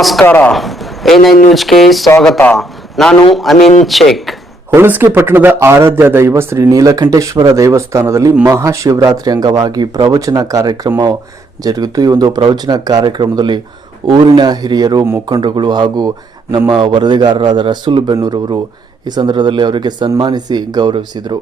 ನಮಸ್ಕಾರ. A9 ನ್ಯೂಸ್ಗೆ ಸ್ವಾಗತ. ನಾನು ಅಮೀನ್ ಶೇಖ್. ಹುಣಸಗಿ ಪಟ್ಟಣದ ಆರಾಧ್ಯ ದೈವ ಶ್ರೀ ನೀಲಕಂಠೇಶ್ವರ ದೇವಸ್ಥಾನದಲ್ಲಿ ಮಹಾಶಿವರಾತ್ರಿ ಅಂಗವಾಗಿ ಪ್ರವಚನ ಕಾರ್ಯಕ್ರಮ ಜರುಗಿತು. ಈ ಒಂದು ಪ್ರವಚನ ಕಾರ್ಯಕ್ರಮದಲ್ಲಿ ಊರಿನ ಹಿರಿಯರು, ಮುಖಂಡರುಗಳು ಹಾಗೂ ನಮ್ಮ ವರದಿಗಾರರಾದ ರಸೂಲ್ ಬೆನ್ನೂರವರು ಈ ಸಂದರ್ಭದಲ್ಲಿ ಅವರಿಗೆ ಸನ್ಮಾನಿಸಿ ಗೌರವಿಸಿದರು.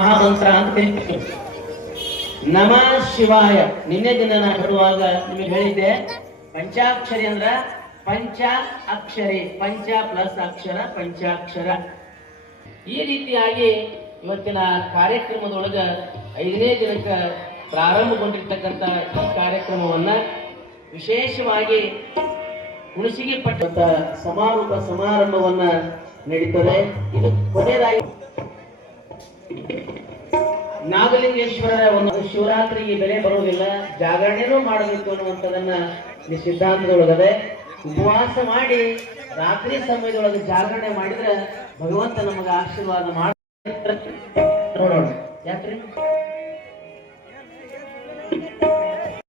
ಮಹಾಮಂತ್ರ ಅಂತ ಕರಿತೀವಿ. ನಮ ಶಿವಾಯ. ನಿನ್ನೆ ದಿನ ನಾನು ಹೇಳುವಾಗ ನಿಮಗೆ ಹೇಳಿದ್ದೆ, ಪಂಚಾಕ್ಷರಿ ಅಂದ್ರ ಪಂಚ ಅಕ್ಷರಿ, ಪಂಚ ಪ್ಲಸ್ ಅಕ್ಷರ ಪಂಚಾಕ್ಷರ. ಈ ರೀತಿಯಾಗಿ ಇವತ್ತಿನ ಕಾರ್ಯಕ್ರಮದೊಳಗ 5ನೇ ದಿನಕ್ಕೆ ಪ್ರಾರಂಭಗೊಂಡಿರ್ತಕ್ಕಂಥ ಈ ಕಾರ್ಯಕ್ರಮವನ್ನ ವಿಶೇಷವಾಗಿ ಹುಣಸಗಿ ಪಟ್ಟಣ ಸಮಾರೋಪ ಸಮಾರಂಭವನ್ನ ನಡೀತದೆ. ಇದು ಕೊನೆಯದಾಗಿ ನಾಗಲಿಂಗೇಶ್ವರರ ಒಂದು ಶಿವರಾತ್ರಿಗೆ ಬೆಲೆ ಬರುವುದಿಲ್ಲ, ಜಾಗರಣೆನೂ ಮಾಡಬೇಕು ಅನ್ನುವಂಥದನ್ನ ಈ ಸಿದ್ಧಾಂತದೊಳಗದೆ. ಉಪವಾಸ ಮಾಡಿ ರಾತ್ರಿ ಸಮಯದೊಳಗೆ ಜಾಗರಣೆ ಮಾಡಿದ್ರೆ ಭಗವಂತ ನಮಗೆ ಆಶೀರ್ವಾದ ಮಾಡ. ನೋಡೋಣ ಯಾಕ್ರಿ